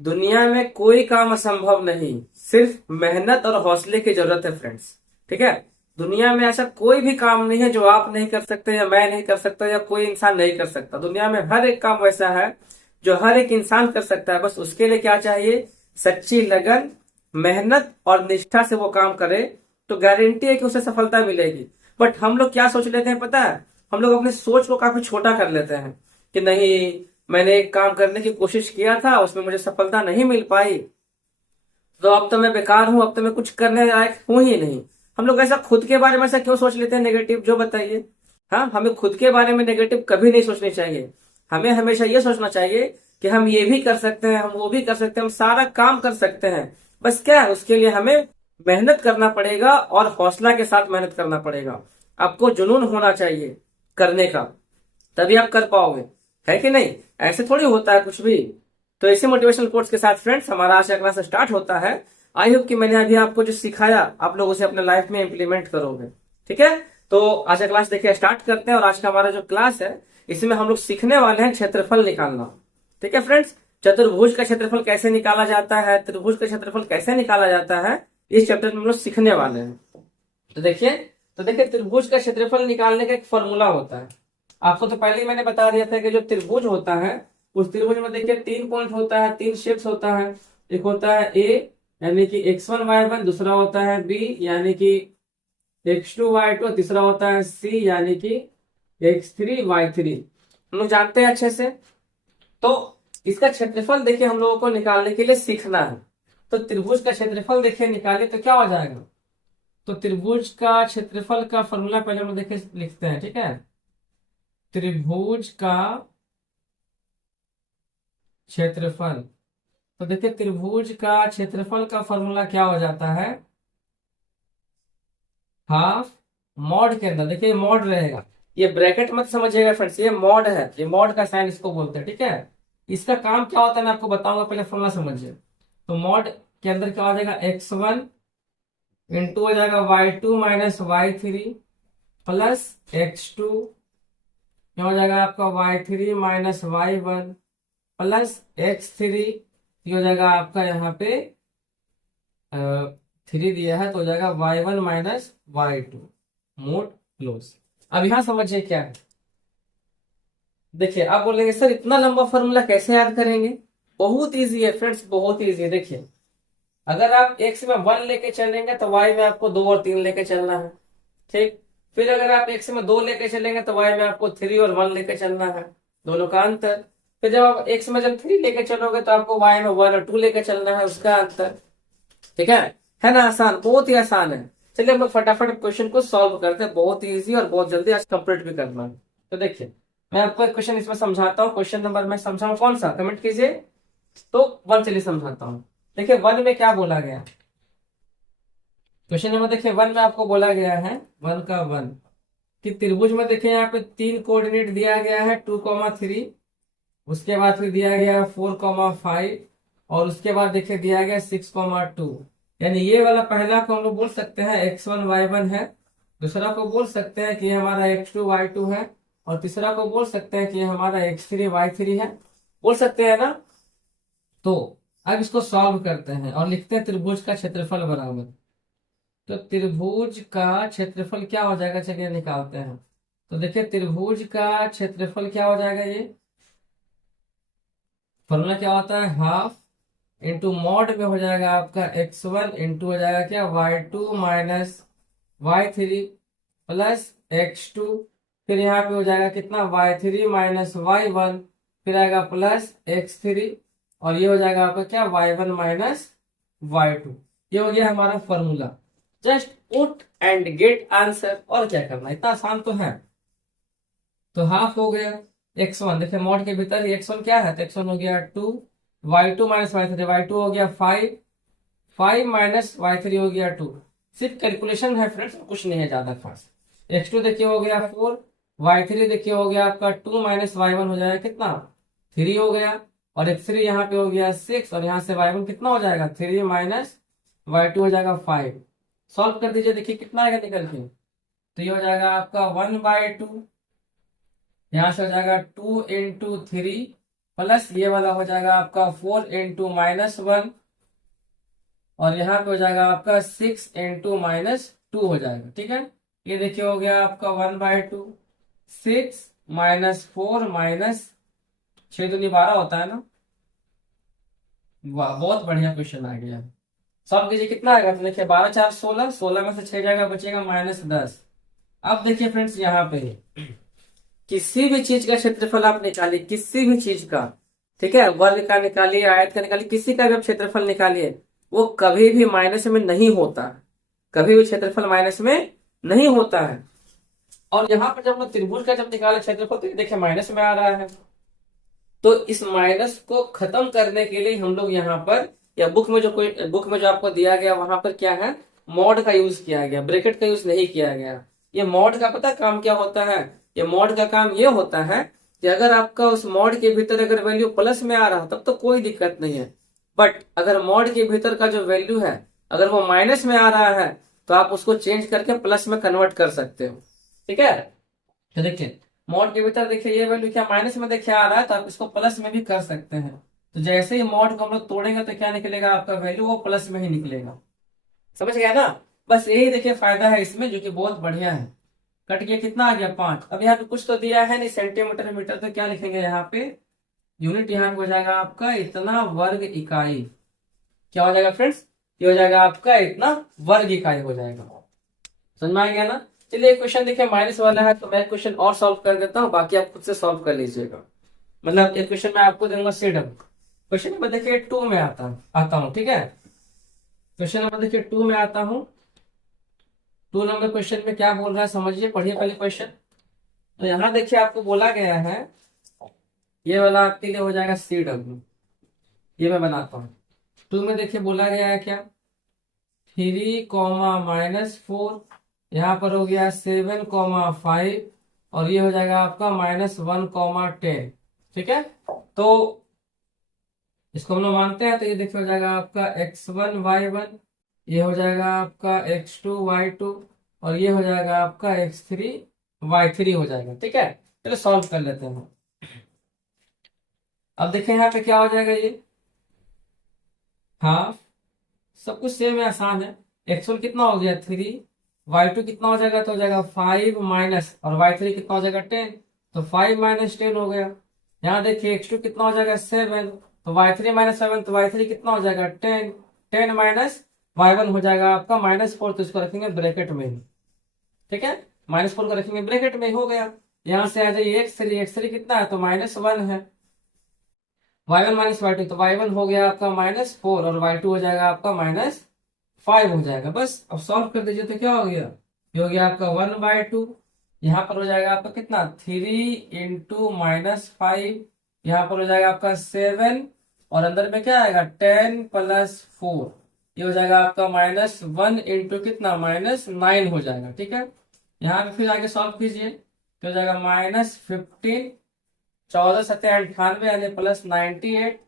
दुनिया में कोई काम असंभव नहीं, सिर्फ मेहनत और हौसले की जरूरत है फ्रेंड्स। ठीक है। दुनिया में ऐसा कोई भी काम नहीं है जो आप नहीं कर सकते या मैं नहीं कर सकता या कोई इंसान नहीं कर सकता। दुनिया में हर एक काम वैसा है जो हर एक इंसान कर सकता है। बस उसके लिए क्या चाहिए? सच्ची लगन, मेहनत और निष्ठा से वो काम करे तो गारंटी है कि उसे सफलता मिलेगी। बट हम लोग क्या सोच लेते हैं पता है? हम लोग अपनी सोच को काफी छोटा कर लेते हैं कि नहीं, मैंने एक काम करने की कोशिश किया था, उसमें मुझे सफलता नहीं मिल पाई, तो अब तो मैं बेकार हूं, अब तो मैं कुछ करने लायक हूं ही नहीं। हम लोग ऐसा खुद के बारे में ऐसा क्यों सोच लेते हैं नेगेटिव, जो बताइए। हाँ, हमें खुद के बारे में नेगेटिव कभी नहीं सोचनी चाहिए। हमें हमेशा ये सोचना चाहिए कि हम ये भी कर सकते हैं, हम वो भी कर सकते हैं, हम सारा काम कर सकते हैं। बस क्या है, उसके लिए हमें मेहनत करना पड़ेगा और हौसला के साथ मेहनत करना पड़ेगा। आपको जुनून होना चाहिए करने का, तभी आप कर पाओगे। है कि नहीं? ऐसे थोड़ी होता है कुछ भी। तो इसी मोटिवेशनल कोट्स के साथ फ्रेंड्स हमारा आज का क्लास स्टार्ट होता है। आई होप कि मैंने अभी आपको जो सिखाया आप लोग उसे अपने लाइफ में इम्प्लीमेंट करोगे। ठीक है। तो आज का क्लास देखिए स्टार्ट करते हैं। और आज का हमारा जो क्लास है इसमें हम लोग सीखने वाले हैं क्षेत्रफल निकालना। ठीक है फ्रेंड्स। चतुर्भुज का क्षेत्रफल कैसे निकाला जाता है, त्रिभुज का क्षेत्रफल कैसे निकाला जाता है, इस चैप्टर में हम लोग सीखने वाले हैं। तो देखिए, त्रिभुज का क्षेत्रफल निकालने का एक फॉर्मूला होता है। आपको तो पहले ही मैंने बता दिया था कि जो त्रिभुज होता है उस त्रिभुज में देखिए तीन पॉइंट होता है, तीन शेप्स होता है। एक होता है ए यानी कि x1 y1, दूसरा होता है बी यानी कि x2 y2, तीसरा होता है सी यानी कि x3 y3। हम लोग जानते हैं अच्छे से। तो इसका क्षेत्रफल देखिए हम लोगों को निकालने के लिए सीखना है। तो त्रिभुज का क्षेत्रफल देखिए निकालिए तो क्या हो जाएगा। तो त्रिभुज का क्षेत्रफल का फॉर्मूला पहले हम लोग देखिए लिखते हैं। ठीक है। त्रिभुज का क्षेत्रफल, तो देखिए त्रिभुज का क्षेत्रफल का फॉर्मूला क्या हो जाता है, हाफ मॉड के अंदर देखिए मॉड रहेगा। ये ब्रैकेट मत समझिएगा फ्रेंड्स, ये मॉड है, ये मॉड का साइन इसको बोलते हैं। ठीक है। इसका काम क्या होता है मैं आपको बताऊंगा, पहले फॉर्मूला समझिए। तो मॉड के अंदर क्या हो जाएगा, x1 इंटू हो जाएगा y2 minus y3 plus x2, क्या हो जाएगा आपका y3 minus y1 plus x3, ये हो जाएगा आपका यहाँ पे 3 दिया है तो हो जाएगा y1 minus y2 mode close. अब यहां समझिए क्या है। देखिए आप बोलेंगे सर इतना लंबा फॉर्मूला कैसे याद करेंगे। बहुत इजी है फ्रेंड्स, बहुत इजी है। देखिए अगर आप एक्स में 1 लेके चलेंगे तो वाई में आपको 2 और 3 लेके चलना है। ठीक। फिर अगर आप एक्स में 2 लेके चलेंगे तो वाई में आपको 3 और 1 लेके चलना है, दोनों का अंतर। फिर जब आप एक्स में जब 3 लेके चलोगे तो आपको वाई में 1 और 2 लेके चलना है, उसका अंतर। ठीक है ना? आसान, बहुत ही आसान है। चलिए हम लोग फटाफट क्वेश्चन को सॉल्व करते हैं। बहुत ही इजी और बहुत जल्दी आज कंप्लीट भी करना है। तो देखिए मैं आपको एक क्वेश्चन इसमें समझाता हूँ। क्वेश्चन नंबर मैं समझाऊँ कौन सा, कमेंट कीजिए। तो 1 चलिए समझाता हूँ। देखिए 1 में क्या बोला गया, क्वेश्चन नंबर देखिए 1 में आपको बोला गया है 1 कि त्रिभुज में देखिए यहाँ पे तीन कोऑर्डिनेट दिया गया है 2, 3। उसके बाद फिर दिया गया 4, 5 और उसके बाद देखिए दिया गया 6, 2। यानी ये वाला पहला को हम लोग बोल सकते हैं x1 y1 है, दूसरा को बोल सकते हैं कि ये हमारा x2 y2 है, और तीसरा को बोल सकते हैं कि ये हमारा x3 y3 है। बोल सकते हैं ना। तो अब इसको सॉल्व करते हैं और लिखते हैं त्रिभुज का क्षेत्रफल बराबर। तो त्रिभुज का क्षेत्रफल क्या हो जाएगा, चलिए निकालते हैं। तो देखिए त्रिभुज का क्षेत्रफल क्या हो जाएगा, ये फॉर्मूला क्या होता है, हाफ इंटू मॉड में हो जाएगा आपका x1 इंटू हो जाएगा क्या y2 minus y3 plus x2, फिर यहाँ पे हो जाएगा कितना y3 माइनस y1, फिर आएगा प्लस x3, और ये हो जाएगा आपका क्या y1 माइनस y2। ये हो गया हमारा formula. Just put and get answer, और क्या करना, इतना आसान तो है। तो हाफ हो गया x1, देखिए मॉड के भीतर x1 क्या है, तो x1 हो गया 2, y2 माइनस y3, y2 हो गया 5, 5 माइनस y3 हो गया 2। सिर्फ कैलकुलेशन है फ्रेंड्स, कुछ नहीं है ज्यादा खास। x2 देखिए हो गया 4, y3 देखिए हो गया आपका 2 माइनस y1 हो जाएगा कितना 3 हो गया, और x3 यहाँ पे हो गया 6, और यहाँ से y1 कितना हो जाएगा 3 माइनस y2 हो जाएगा 5। सॉल्व कर दीजिए, देखिए कितना आएगा निकल के। तो ये हो जाएगा आपका 1/2, यहाँ से हो जाएगा 2 इंटू 3 प्लस ये वाला हो जाएगा आपका 4 × -1, और यहाँ पे हो जाएगा आपका 6 × -2 हो जाएगा। ठीक है, ये देखिए हो गया आपका 1/2। 6 - 4 -6 दूनी 12 होता है ना। वाह, बहुत बढ़िया क्वेश्चन आ गया। सब कीजिए, कितना आएगा तो देखिए 12×4 16, 16 में से 6 जाएगा, बचेगा -10। अब देखिए फ्रेंड्स, यहाँ पे किसी भी चीज का क्षेत्रफल आप निकालिए, किसी भी चीज का, ठीक है, वर्ग का निकालिए, आयत का निकालिए, किसी का भी आप क्षेत्रफल निकालिए, वो कभी भी माइनस में नहीं होता है। कभी भी क्षेत्रफल माइनस में नहीं होता है। और यहाँ पर जब हम लोग त्रिभुज का जब निकाले क्षेत्रफल, तो ये देखिए माइनस में आ रहा है। तो इस माइनस को खत्म करने के लिए हम लोग यहाँ पर, या बुक में जो आपको दिया गया वहां पर क्या है, मॉड का यूज किया गया, ब्रैकेट का यूज नहीं किया गया। ये मॉड का पता काम क्या होता है? ये मॉड का काम ये होता है कि अगर आपका उस मॉड के भीतर अगर वैल्यू प्लस में आ रहा तब तो कोई दिक्कत नहीं है, बट अगर मॉड के भीतर का जो वैल्यू है अगर वो माइनस में आ रहा है तो आप उसको चेंज करके प्लस में कन्वर्ट कर सकते हो। ठीक है, तो देखिए मॉड के भीतर देखिए ये वैल्यू क्या माइनस में देखिए आ रहा है, तो आप इसको प्लस में भी कर सकते हैं। तो जैसे ही मॉड को हम लोग तोड़ेंगे तो क्या निकलेगा, आपका वैल्यू वो प्लस में ही निकलेगा। समझ गया ना? बस यही देखिए फायदा है इसमें, जो कि बहुत बढ़िया है। कट गया, कितना आ गया 5। अब यहाँ पे कुछ तो दिया है नहीं, सेंटीमीटर मीटर, तो क्या लिखेंगे यहाँ पे, यूनिट यहाँ पे हो जाएगा आपका इतना वर्ग इकाई। क्या हो जाएगा फ्रेंड्स, ये हो जाएगा आपका इतना वर्ग इकाई हो जाएगा। समझ में आ गया ना? चलिए एक क्वेश्चन देखिए माइनस वाला है, तो मैं क्वेश्चन और सॉल्व कर देता हूँ, बाकी आप खुद से सॉल्व कर लीजिएगा। मतलब एक क्वेश्चन मैं आपको दूंगा सीडम। क्वेश्चन नंबर देखिए 2 में आता हूँ। ठीक है, क्वेश्चन नंबर देखिए 2 में आता हूँ। 2 नंबर क्वेश्चन में क्या बोल रहा है समझिए, पढ़िए पहले क्वेश्चन। तो यहाँ देखिए आपको बोला गया है, ये वाला आपके लिए हो जाएगा CW। ये मैं बनाता हूँ। 2 में देखिए बोला गया है क्या, 3, -4, यहाँ पर हो गया 7, 5, और ये हो जाएगा आपका -1, 10। ठीक है, तो इसको हम लोग मानते हैं, तो ये देखिए हो जाएगा आपका x1, y1, ये हो जाएगा आपका x2, y2, और ये हो जाएगा आपका x3, y3 हो जाएगा। ठीक है, चलो सॉल्व कर लेते हैं। अब देखें यहाँ पे क्या हो जाएगा ये, हाँ सब कुछ सेम है, आसान है। x1 कितना हो गया 3, y2 कितना हो जाएगा, तो हो जाएगा 5 माइनस, और y3 कितना हो जाएगा 10, तो 5 - 10 हो गया। यहाँ देखिए x2 कितना हो जाएगा 7, तो y3 - 7, तो y3 कितना हो जाएगा 10, 10 माइनस y1 हो जाएगा आपका -4, तो इसको रखेंगे ब्रैकेट में ही। ठीक है, -4 को रखेंगे ब्रैकेट में ही, हो गया। यहाँ से आ जाइए x3 कितना है, तो -1 है। y1 - y2, तो y1 हो गया आपका -4, और y2 हो जाएगा आपका -5 हो जाएगा। बस अब सॉल्व कर दीजिए, तो क्या हो गया, ये हो गया आपका 1/2। यहाँ पर हो जाएगा आपका कितना 3 × -5, यहाँ पर हो जाएगा आपका 7, और अंदर में क्या आएगा 10 + 4, ये हो जाएगा आपका -1 × कितना -9 हो जाएगा। ठीक है, यहाँ पे फिर आगे सॉल्व कीजिए, तो हो जाएगा -15, 14 × 7 = 98, यानी +98,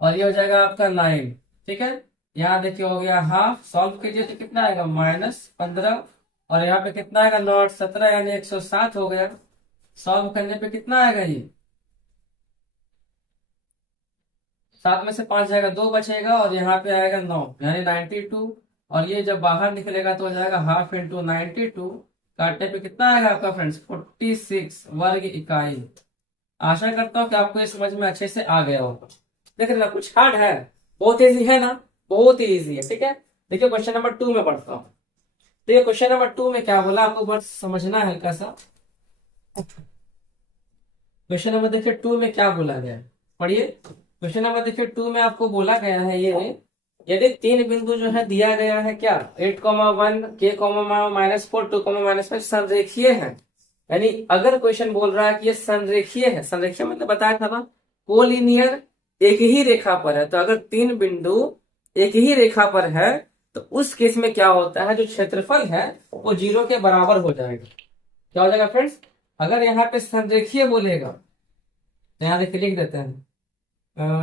और ये हो जाएगा आपका 9। ठीक है, यहाँ देखिए हो गया हाफ, सॉल्व कीजिए तो कितना आएगा -15, और यहाँ पे कितना आएगा 9 × 8 = 17, यानी 107 हो गया। सॉल्व करने पे कितना आएगा ये, 7 में से 5 जाएगा, 2 बचेगा, और यहाँ पे आएगा 9, यानी 92, और ये जब बाहर निकलेगा तो हो जाएगा हाफ × 92, काटने पे कितना आएगा आपका फ्रेंड्स 46 वर्ग इकाई। आशा करता हूँ कि आपको ये समझ में अच्छे से आ गया होगा। देख रहे ना, कुछ हार्ड है, बहुत इजी है ना, बहुत ही इजी है। ठीक है, देखिए क्वेश्चन नंबर 2 में पढ़ता हूँ। देखिए क्वेश्चन नंबर 2 में क्या बोला, आपको बस समझना है हल्का सा। क्वेश्चन नंबर देखिए 2 में क्या बोला गया है, पढ़िए। क्वेश्चन नंबर देखिए 2 में आपको बोला गया है ये, यदि 3 बिंदु जो है दिया गया है क्या 8,1, k, -4, 2, -5 संरेखीय है। यानी अगर क्वेश्चन बोल रहा है कि ये संरेखीय है, संरेखीय मतलब बताया था ना, कोलिनियर, एक ही रेखा पर है, तो अगर 3 बिंदु एक ही रेखा पर है तो उस केस में क्या होता है, जो क्षेत्रफल है वो 0 के बराबर हो जाएगा। क्या हो जाएगा फ्रेंड्स, अगर यहाँ पे संरेखीय बोलेगा, तो यहाँ देखिए लिख देते हैं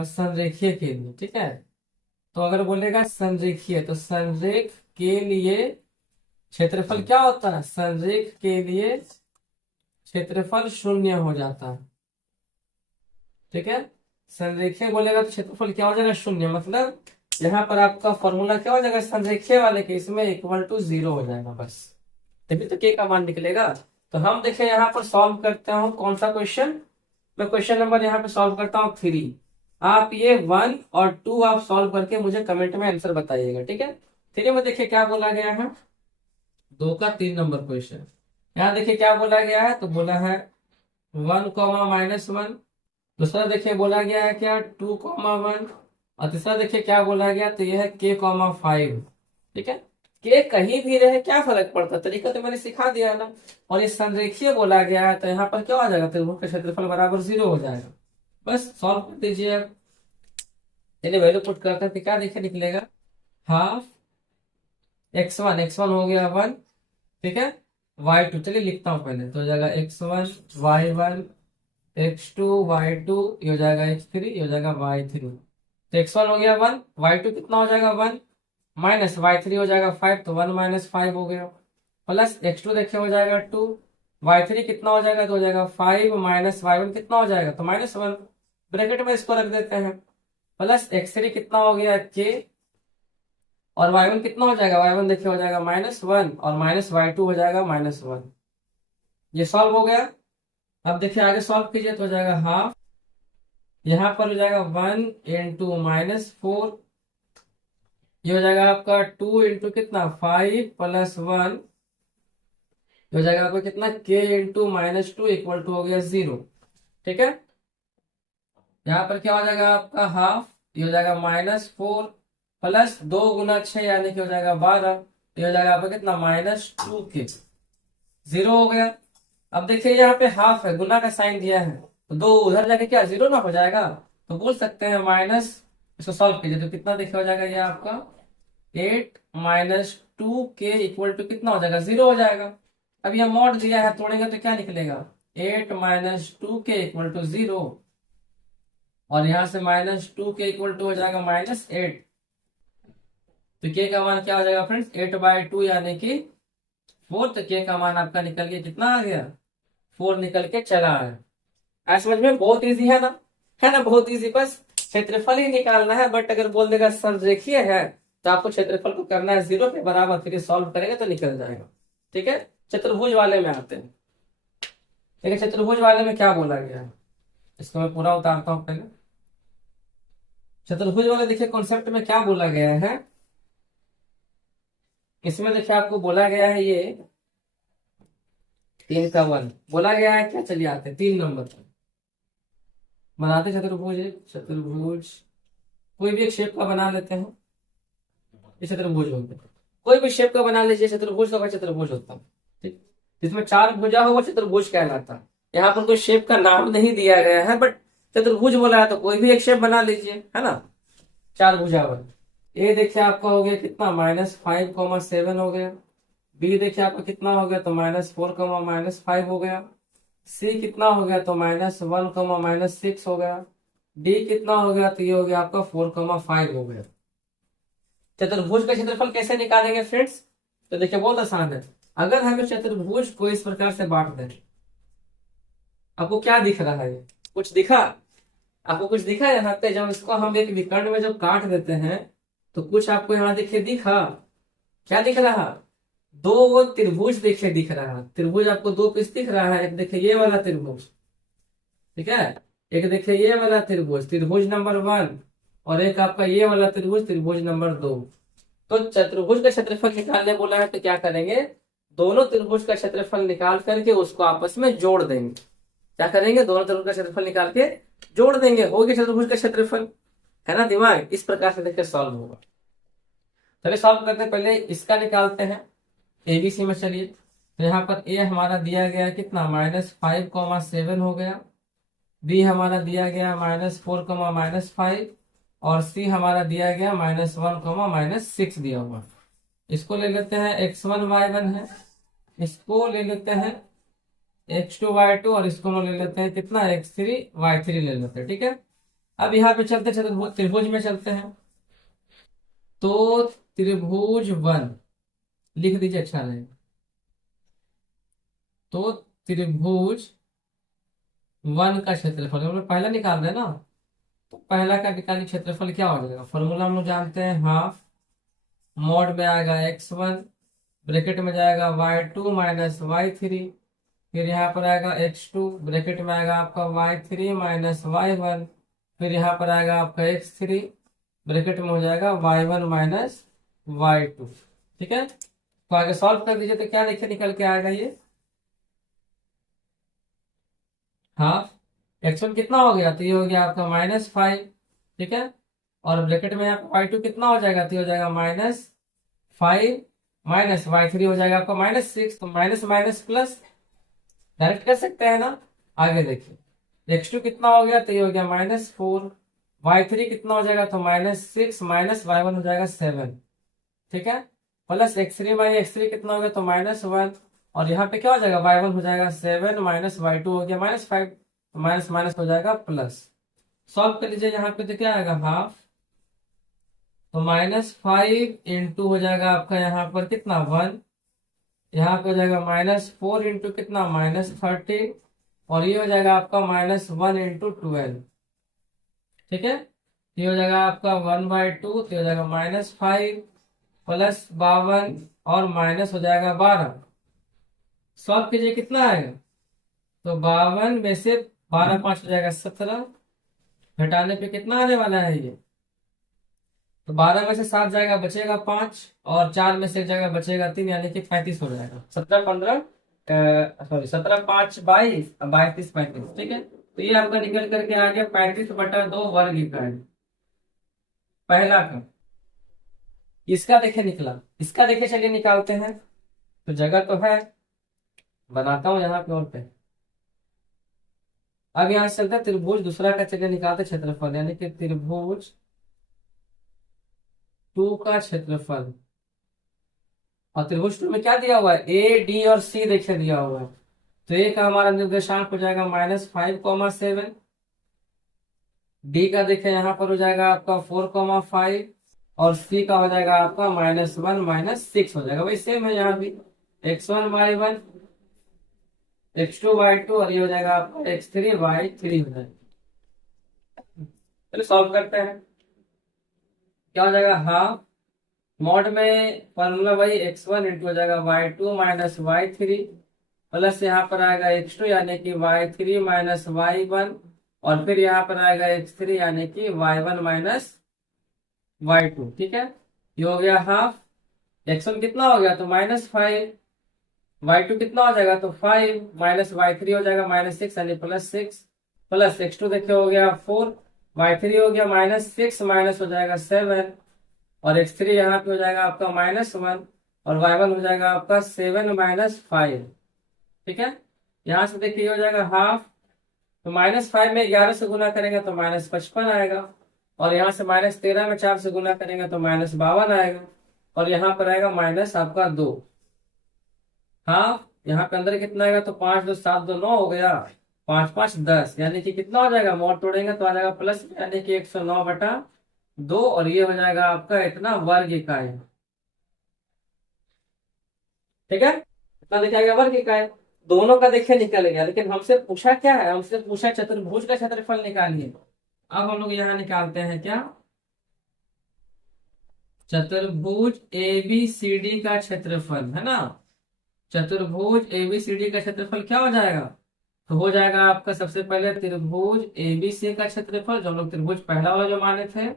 संरेखीय के लिए। ठीक है, तो अगर बोलेगा संरेखीय, तो संरेख के लिए क्षेत्रफल क्या होता है, संरेख के लिए क्षेत्रफल 0 हो जाता है। ठीक है। संरेखीय बोलेगा तो क्षेत्रफल क्या हो जाएगा, शून्य। मतलब यहाँ पर आपका फॉर्मूला क्या हो जाएगा संरेखीय वाले के, इसमें इक्वल टू 0 हो जाएगा बस, तभी तो के का मान निकलेगा। तो हम देखें यहाँ पर सॉल्व करते हूँ कौन सा क्वेश्चन, मैं क्वेश्चन नंबर यहाँ पे सॉल्व करता हूँ 3। आप ये 1 और 2 आप सॉल्व करके मुझे कमेंट में आंसर बताइएगा, ठीक है। 3 में देखिए क्या बोला गया है, 2 का 3 नंबर क्वेश्चन। यहाँ देखिए क्या बोला गया है, तो बोला है 1, -1। दूसरा देखिए बोला गया है क्या 2, 1। और तीसरा देखिए क्या बोला गया, तो यह है k, 5। ठीक है, के कहीं भी रहे क्या फर्क पड़ता है, तरीका तो मैंने सिखा दिया ना। और ये संरेखीय बोला गया है तो यहाँ पर क्या हो जाएगा, त्रिभुज का क्षेत्रफल बराबर 0 हो जाएगा। बस सॉल्व कर दीजिए आप। चलिए वैल्यू पुट करते हैं तो क्या देखिए निकलेगा, हाफ x1 हो गया 1, ठीक है। y2 चलिए लिखता हूँ पहले, तो हो जाएगा x1 y1 x2 y2, ये हो जाएगा x3, ये हो जाएगा y3। तो x1 हो गया 1, y2 कितना हो जाएगा 1, माइनस y3 हो जाएगा 5, तो 1 - 5 हो गया। प्लस x2 देखिए हो जाएगा 2, y3 कितना हो जाएगा, तो हो जाएगा 5 माइनस y1 कितना हो जाएगा, तो -1। ब्रैकेट में इसको रख देते हैं। प्लस x3 कितना हो गया k, और y1 कितना हो जाएगा, y1 देखिए हो जाएगा -1, और माइनस y2 हो जाएगा -1। ये सॉल्व हो गया। अब देखिए आगे सॉल्व कीजिए तो हो जाएगा हाफ, यहाँ पर हो जाएगा 1 × -4, ये हो जाएगा आपका 2 × कितना 5 + 1, हो जाएगा आपका कितना k × -2 इक्वल टू हो गया 0। ठीक है, यहाँ पर क्या हो जाएगा आपका हाफ, ये हो जाएगा -4 प्लस 2 × 6 यानी कि हो जाएगा 12, ये हो जाएगा आपका कितना -2k, 0 हो गया। अब देखिए यहाँ पे हाफ है, गुना का साइन दिया है, तो 2 उधर जाके क्या 0 ना हो जाएगा, तो बोल सकते हैं माइनस, इसको सॉल्व कीजिए तो कितना देखिए हो जाएगा ये आपका 8 - 2k इक्वल टू कितना हो जाएगा 0 हो जाएगा। अब यह मॉड दिया है, तोड़ेंगे तो क्या निकलेगा 8 - 2k इक्वल टू 0, और यहाँ से -2k इक्वल टू हो जाएगा -8। तो k का मान क्या हो जाएगा फ्रेंड्स 8/2 यानी कि 4, तो k का मान आपका निकल के कितना आ गया 4 निकल के चला है। ऐसा समझ में बहुत इजी है ना, बहुत इजी, बस क्षेत्रफल ही निकालना है। बट अगर बोल देगा संरेखीय है तो आपको क्षेत्रफल को करना है 0 के बराबर, फिर सॉल्व करेंगे तो निकल जाएगा। ठीक है, चतुर्भुज वाले में आते हैं। देखिए चतुर्भुज वाले में क्या बोला गया है, इसको मैं पूरा उतारता हूं पहले। चतुर्भुज वाले देखिए कॉन्सेप्ट में क्या बोला गया है, इसमें देखिए आपको बोला गया है ये 3 का 1 बोला गया है क्या, चलिए आते हैं 3 नंबर पर बनाते चतुर्भुज। चतुर्भुज कोई भी एक शेप का बना लेते हैं, ये चतुर्भुज होता है। कोई भी शेप का बना लीजिए, चतुर्भुज होगा चतुर्भुज होता है। ठीक, जिसमें 4 भुजा हो वो चतुर्भुज कहलाता है। यहाँ पर कोई शेप का नाम नहीं दिया गया है, बट चतुर्भुज बोला है तो कोई भी एक शेप बना लीजिए, है ना। 4 भुजा वाला ए देखिए आपका हो गया कितना -5, 7 हो गया। बी देखिए आपका कितना हो गया, तो -4, -5 हो गया। सी कितना हो गया, तो -1, -6 हो गया। डी कितना हो गया, तो ये हो गया आपका 4, 5 हो गया। चतुर्भुज का क्षेत्रफल कैसे निकालेंगे फ्रेंड्स, तो देखिए बहुत आसान है। अगर हमें चतुर्भुज को इस प्रकार से बांट दें, आपको क्या दिख रहा है, कुछ दिखा, आपको कुछ दिखा यहाँ पे, जब इसको हम एक विकर्ण में जब काट देते हैं तो कुछ आपको यहाँ देखिए दिखा, क्या दिख रहा, 2 त्रिभुज देखिए दिख रहा। त्रिभुज आपको 2 पीस दिख रहा है, एक देखिए ये वाला त्रिभुज, ठीक है, एक देखिए ये वाला त्रिभुज, त्रिभुज नंबर 1, और एक आपका ये वाला त्रिभुज, त्रिभुज नंबर 2। तो चतुर्भुज का क्षेत्रफल निकालने बोला है तो क्या करेंगे, दोनों त्रिभुज का क्षेत्रफल निकाल करके उसको आपस में जोड़ देंगे। क्या करेंगे, दोनों त्रिभुज का क्षेत्रफल निकाल के जोड़ देंगे, हो गया चतुर्भुज का क्षेत्रफल, है ना। दिमाग इस प्रकार से देखिए सॉल्व होगा। चलिए सॉल्व करते हैं, पहले इसका निकालते हैं एबीसी में। चलिए तो यहाँ पर ए हमारा दिया गया कितना -5, 7 हो गया। बी हमारा दिया गया -4, -5, और सी हमारा दिया गया -1, -6 दिया हुआ। इसको ले लेते हैं x1 y1 है, इसको ले लेते हैं x2 y2, और इसको ले लेते हैं कितना x3 y3 ले लेते हैं। ठीक है, अब यहाँ पे चलते चलते त्रिभुज में चलते हैं। तो त्रिभुज 1 लिख दीजिए, अच्छा रहेगा। तो त्रिभुज वन का क्षेत्रफल हम लोग पहला निकाल रहे हैं ना, तो पहला का निकाली क्षेत्रफल क्या हो जाएगा, फॉर्मूला हम लोग जानते हैं, हाफ मॉड में आएगा x1, ब्रैकेट में जाएगा y2 माइनस y3, फिर यहाँ पर आएगा x2, ब्रैकेट में आएगा आपका y3 माइनस y1, फिर यहाँ पर आएगा आपका x3, ब्रैकेट में हो जाएगा y1 माइनस y2। ठीक है, तो आगे सॉल्व कर दीजिए, तो क्या देखिए निकल के आएगा ये, हाफ x1 कितना हो गया, तो ये हो गया आपका -5। ठीक है, और ब्रैकेट में आपका y2 कितना हो जाएगा, तो ये हो जाएगा -5 माइनस y3 हो जाएगा आपका -6, तो माइनस माइनस प्लस डायरेक्ट कर सकते हैं ना। आगे देखिए x2 कितना हो गया, तो ये हो गया -4, y3 कितना हो जाएगा, तो -6 माइनस y1 हो जाएगा 7। ठीक है, प्लस x3 माइनस x3 कितना हो गया, तो -1, और यहाँ पे क्या हो जाएगा, y1 हो जाएगा 7 माइनस y2 हो गया -5, तो माइनस माइनस हो जाएगा प्लस। सॉल्व कर लीजिए, यहाँ पे तो क्या आएगा हाफ, तो -5 इंटू हो जाएगा आपका यहाँ पर कितना 1, यहाँ पे हो जाएगा -4 इंटू कितना -13, और ये हो जाएगा आपका -1 इंटू 12। ठीक है, ये हो जाएगा आपका 1/2, तो हो जाएगा -5 प्लस 52 और माइनस हो जाएगा 12। सॉल्व कीजिए कितना आएगा, तो 52 में से 12 5 हो जाएगा 17, घटाने पे कितना आने वाला है ये, तो 12 में से 7 जाएगा बचेगा 5, और 4 में से एक जाएगा बचेगा 3, यानी कि 35 हो जाएगा। 17 5 22, 22 35। ठीक है, तो ये आपका निकल करके आ गया 35/2 वर्ग इकाई, पहला का। इसका देखे निकला, इसका देखे चलिए निकालते हैं, तो जगह तो है, बनाता हूं यहाँ पे और पे। अब यहाँ से चलता है त्रिभुज दूसरा का, चलिए निकालते क्षेत्रफल, यानी कि त्रिभुज 2 का क्षेत्रफल। और त्रिभुज 2 में क्या दिया हुआ है, ए डी और सी देखे दिया हुआ है, तो ए का हमारा निर्देशांक हो जाएगा -5,7, डी का देखे यहाँ पर हो जाएगा आपका 4,5, और सी का हो जाएगा आपका -1 -6 हो जाएगा। वही सेम है यहाँ भी, x1/1, x2/2, और ये हो जाएगा आपका x3/3 हो जाएगा। चलिए सॉल्व करते हैं, क्या हो जाएगा, हाफ मॉड में फॉर्मूला वही x1 इंटू हो जाएगा y2 माइनस y3, प्लस यहाँ पर आएगा x2 यानी कि y3 माइनस y1, और फिर यहाँ पर आएगा x3 यानी कि y1 माइनस y2। ठीक है, ये हो गया हाफ, x1 कितना हो गया, तो -5, y2 कितना हो जाएगा, तो 5, माइनस y3 हो जाएगा -6 यानी +6, प्लस x2 देखिए हो गया 4, y3 हो गया -6 माइनस हो जाएगा 7, और x3 यहाँ पे हो जाएगा आपका -1, और y1 हो जाएगा आपका 7 - 5। ठीक है, यहाँ से देखिए हो जाएगा हाफ, तो -5 में 11 से गुना करेंगे तो -55 आएगा, और यहाँ से -13 में 4 से गुना करेंगे तो -52 आएगा, और यहाँ पर आएगा माइनस आपका 2। हाफ यहाँ पे अंदर कितना आएगा, तो 5 2 7 2 9 हो गया, 5 5 10, यानी कि कितना हो जाएगा, मोड़ तोड़ेंगे तो आ जाएगा प्लस, यानी कि 109/2, और ये हो जाएगा आपका इतना वर्ग इकाई। ठीक है, इतना देखा गया वर्ग इकाई, दोनों का देखिए निकल गया, लेकिन हमसे पूछा क्या है, हमसे पूछा चतुर्भुज का क्षेत्रफल निकालिए। अब हम लोग यहाँ निकालते हैं क्या, चतुर्भुज ABCD का क्षेत्रफल है ना। चतुर्भुज ABCD का क्षेत्रफल क्या हो जाएगा, तो हो जाएगा आपका सबसे पहले त्रिभुज ABC का क्षेत्रफल, जो हम लोग त्रिभुज पहला वाला जो माने थे,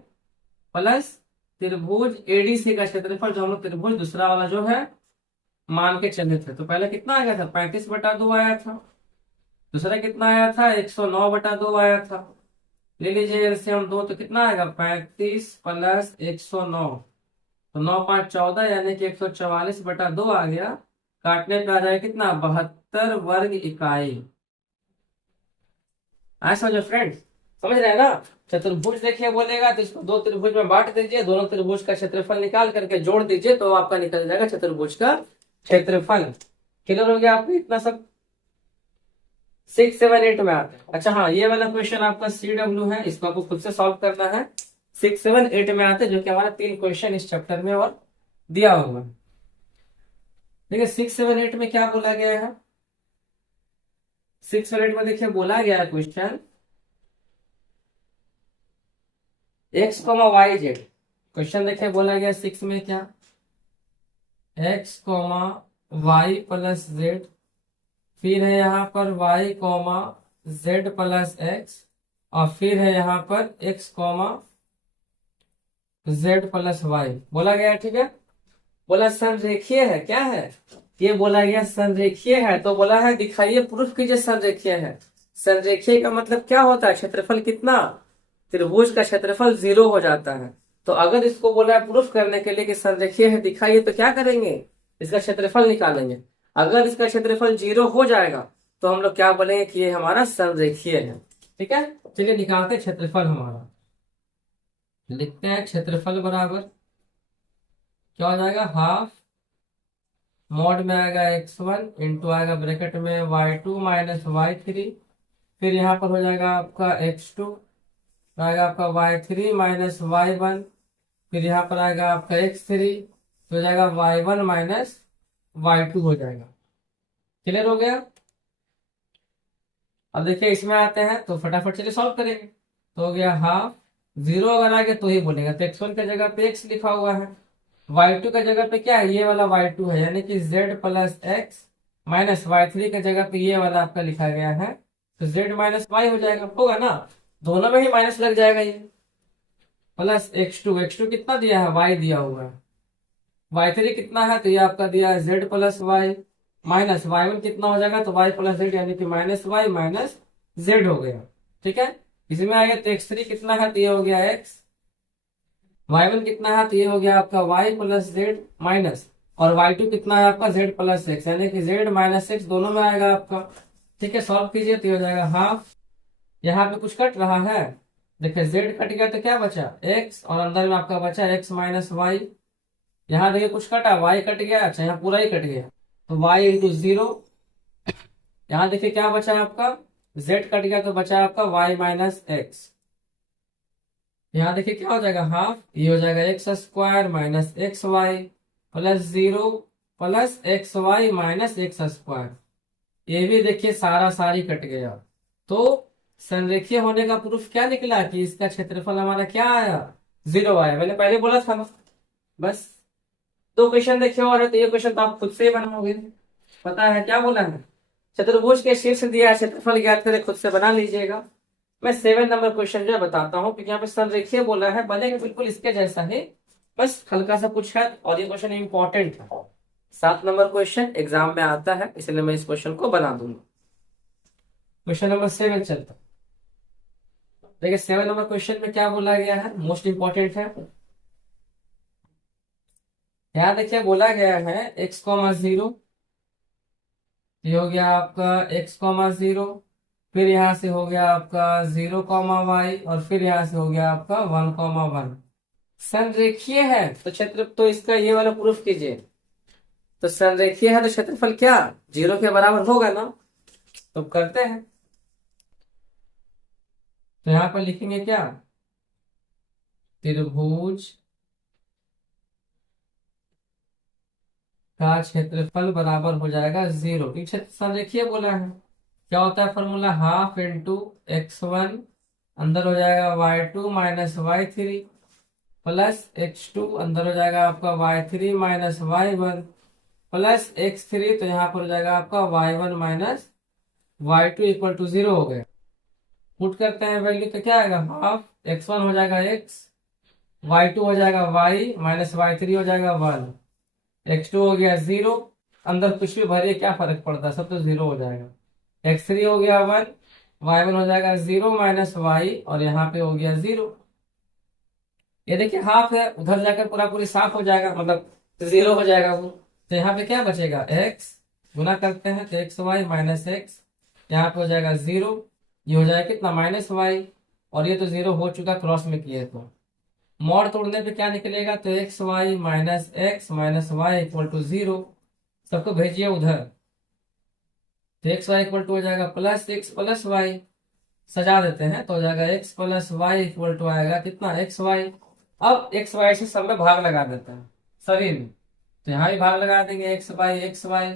प्लस त्रिभुज ADC का क्षेत्रफल, जो हम लोग त्रिभुज दूसरा वाला जो है मान के चले थे। तो पहले कितना आ गया था, 35/2 आया था, दूसरा कितना आया था, 109/2 आया था। ले लीजिए एलसीएम 2, तो कितना आएगा, 35 प्लस 109, तो 9 5 14, यानी कि 144/2 आ गया। काटने पे आ जाएगा कितना, 72 वर्ग इकाई। आए समझो फ्रेंड्स, समझ रहे हैं ना। चतुर्भुज देखिए बोलेगा तो इसको दो त्रिभुज में बांट दीजिए, दोनों त्रिभुज का क्षेत्रफल निकाल करके जोड़ दीजिए, तो आपका निकल जाएगा चतुर्भुज का क्षेत्रफल। क्लियर हो गया आपको इतना सब, 6 7 8 में आता है। अच्छा हाँ, ये वाला क्वेश्चन आपका CW है, इसको आपको खुद से सॉल्व करना है। 6 7 8 में आते हैं, जो कि हमारा 3 क्वेश्चन इस चैप्टर में और दिया हुआ है। देखिए 6 7 8 में क्या बोला गया है, 6 मिनट में देखिए बोला गया है question X comma Y Z. Question देखिए बोला गया 6 में क्या, X comma Y plus Z, फिर है यहाँ पर Y comma Z plus X, और फिर है यहाँ पर X comma Z plus Y बोला गया है। ठीक है, बोला संरेखीय है, क्या है ये, बोला गया संरेखीय है। तो बोला है दिखाइए, प्रूफ कीजिए संरेखीय है। संरेखीय का मतलब क्या होता है, क्षेत्रफल कितना, त्रिभुज का क्षेत्रफल 0 हो जाता है। तो अगर इसको बोला है प्रूफ करने के लिए कि संरेखीय है दिखाइए, तो क्या करेंगे, इसका क्षेत्रफल निकालेंगे। अगर इसका क्षेत्रफल 0 हो जाएगा तो हम लोग क्या बोलेंगे कि ये हमारा संरेखीय है। ठीक है, चलिए निकालते हैं क्षेत्रफल हमारा। लिखते हैं क्षेत्रफल बराबर क्या हो जाएगा, हाफ मॉड में आएगा x1 इंटू आएगा ब्रैकेट में y2 माइनस y3, फिर यहाँ पर हो जाएगा आपका x2, आएगा आपका y3 माइनस y1, फिर यहाँ पर आएगा आपका x3, तो हो जाएगा y1 माइनस y2 हो जाएगा। क्लियर हो गया। अब देखिए इसमें आते हैं तो फटाफट चलिए सॉल्व करेंगे। तो हो गया हाफ, 0 अगर आ गया तो ही बोलेगा, तो x1 की जगह पे x लिखा हुआ है, y2 की जगह पे क्या है, ये वाला y2 है, यानी कि z plus x minus y3 की जगह पे ये वाला आपका लिखा गया है, तो z माइनस y हो जाएगा, होगा ना, दोनों में ही माइनस लग जाएगा ये, प्लस x2 कितना दिया है, y दिया हुआ है, y3 कितना है, तो ये आपका दिया है z plus Y, minus y1 कितना हो जाएगा, तो y प्लस जेड, यानी कि माइनस वाई माइनस जेड हो गया। ठीक है, इसमें आएगा तो x3 कितना है, तो ये हो गया x, y1 कितना है, तो ये हो गया आपका y प्लस जेड माइनस, और y2 कितना है आपका z प्लस एक्स, यानी कि z माइनस एक्स दोनों में आएगा आपका। ठीक है, सॉल्व कीजिए तो ये हो जाएगा हाफ, यहाँ पे कुछ कट रहा है, देखिए z कट गया तो क्या बचा x, और अंदर में आपका बचा x माइनस वाई, यहाँ देखिए कुछ कटा y कट गया, अच्छा यहाँ पूरा ही कट गया, तो y इंटू 0, यहाँ देखिए क्या बचा आपका, z कट गया तो बचा आपका y माइनस एक्स, यहाँ देखिए क्या हो जाएगा हाफ, ये हो जाएगा X square minus X Y plus 0 plus X Y minus X square, ये भी देखिए सारा सारी कट गया। तो संरेखीय होने का प्रूफ क्या निकला कि इसका क्षेत्रफल हमारा क्या आया, 0 आया, मैंने पहले बोला था ना। बस दो क्वेश्चन देखे और है, तो ये क्वेश्चन तो आप खुद से ही बनाओगे, पता है क्या बोला है, चतुर्भुज के शीर्ष दिया है, क्षेत्रफल ज्ञात करें, खुद से बना लीजिएगा। मैं 7 नंबर क्वेश्चन जो है बताता हूँ, क्योंकि यहाँ पे संरेखीय बोला है, बनेगा बिल्कुल इसके जैसा है, बस हल्का सा कुछ है, और ये क्वेश्चन इंपॉर्टेंट है, 7 नंबर क्वेश्चन एग्जाम में आता है, इसलिए मैं इस क्वेश्चन को बना दूंगा। क्वेश्चन नंबर 7 चलता, देखिए 7 नंबर क्वेश्चन में क्या बोला गया है, मोस्ट इंपॉर्टेंट है। यहाँ देखिए बोला गया है x कॉमा 0, ये हो गया आपका x कॉमा 0, फिर यहाँ से हो गया आपका 0 कॉमा वाई, और फिर यहाँ से हो गया आपका 1 कॉमा 1। संरेखीय है तो क्षेत्र, तो इसका ये वाला प्रूफ कीजिए, तो संरेखीय है तो क्षेत्रफल क्या 0 के बराबर होगा ना, तो करते हैं। तो यहाँ पर लिखेंगे क्या, त्रिभुज का क्षेत्रफल बराबर हो जाएगा 0, क्षेत्र संरेखीय बोला है, क्या होता है फॉर्मूला, हाफ इंटू x1 अंदर हो जाएगा y2 minus y3 plus x2 अंदर हो जाएगा आपका y3 minus y1 plus x3, तो यहाँ पर हो जाएगा आपका y1 minus y2 equal to 0 हो गया। पुट करते हैं वैल्यू, तो क्या आएगा, हाफ x1 हो जाएगा x, y2 हो जाएगा y माइनस y3 हो जाएगा 1, x2 हो गया 0, अंदर कुछ भी भरिए क्या फर्क पड़ता है, सब तो 0 हो जाएगा, x3 हो गया 1, y1 हो जाएगा 0 माइनस y, और यहाँ पे हो गया 0। ये देखिए हाफ है, उधर जाकर पूरा पूरी साफ हो जाएगा, मतलब 0 हो जाएगा वो, तो यहाँ पे क्या बचेगा x, गुना करते हैं तो एक्स वाई माइनस एक्स, यहाँ पे हो जाएगा 0, ये हो जाएगा कितना माइनस वाई, और ये तो 0 हो चुका क्रॉस में किए, तो मॉड तोड़ने पे क्या निकलेगा, तो X Y minus Y equal to 0, सबको भेजिए उधर, तो एक्स वाई इक्वल टू हो जाएगा प्लस एक्स प्लस वाई, सजा देते हैं तो हो जाएगा X plus Y equal to आएगा कितना एक्स वाई। अब एक्स वाई से सब में भाग लगा देते हैं सभी में, तो यहाँ भी भाग लगा देंगे एक्स वाई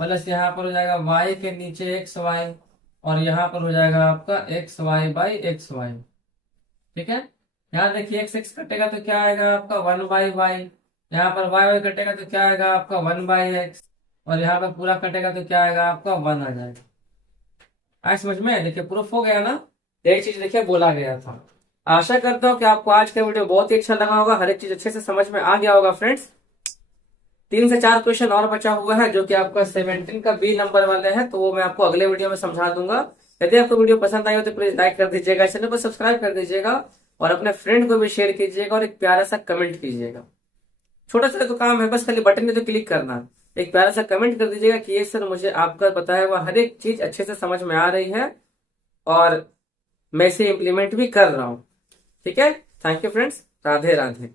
प्लस यहाँ पर हो जाएगा वाई के नीचे एक्स वाई, और यहाँ पर हो जाएगा आपका X Y by X Y. ठीक है, यहाँ देखिए एक्स एक्स कटेगा तो क्या आएगा आपका 1/y। यहाँ पर वाई वाई कटेगा तो क्या आएगा आपका 1/x। और यहाँ पर पूरा कटेगा तो क्या आएगा आपका 1 आ जाएगा। आज समझ में देखिए प्रूफ हो गया ना, एक चीज देखिए बोला गया था। आशा करता हूँ कि आपको आज का वीडियो बहुत ही अच्छा लगा होगा, हर एक चीज अच्छे से समझ में आ गया होगा फ्रेंड्स। 3 से 4 क्वेश्चन और बचा हुआ है जो कि आपका 17 का बी नंबर वाले हैं, तो वो मैं आपको अगले वीडियो में समझा दूंगा। यदि आपको वीडियो पसंद आई हो तो प्लीज लाइक कर दीजिएगा, चैनल को सब्सक्राइब कर दीजिएगा और अपने फ्रेंड को भी शेयर कीजिएगा और एक प्यारा सा कमेंट कीजिएगा। छोटा सा तो काम है, बस खाली बटन में तो क्लिक करना, एक प्यारा सा कमेंट कर दीजिएगा कि ये सर मुझे आपका बताया हुआ हर एक चीज अच्छे से समझ में आ रही है और मैं इसे इम्प्लीमेंट भी कर रहा हूँ। ठीक है, thank you friends, Radhe Radhe.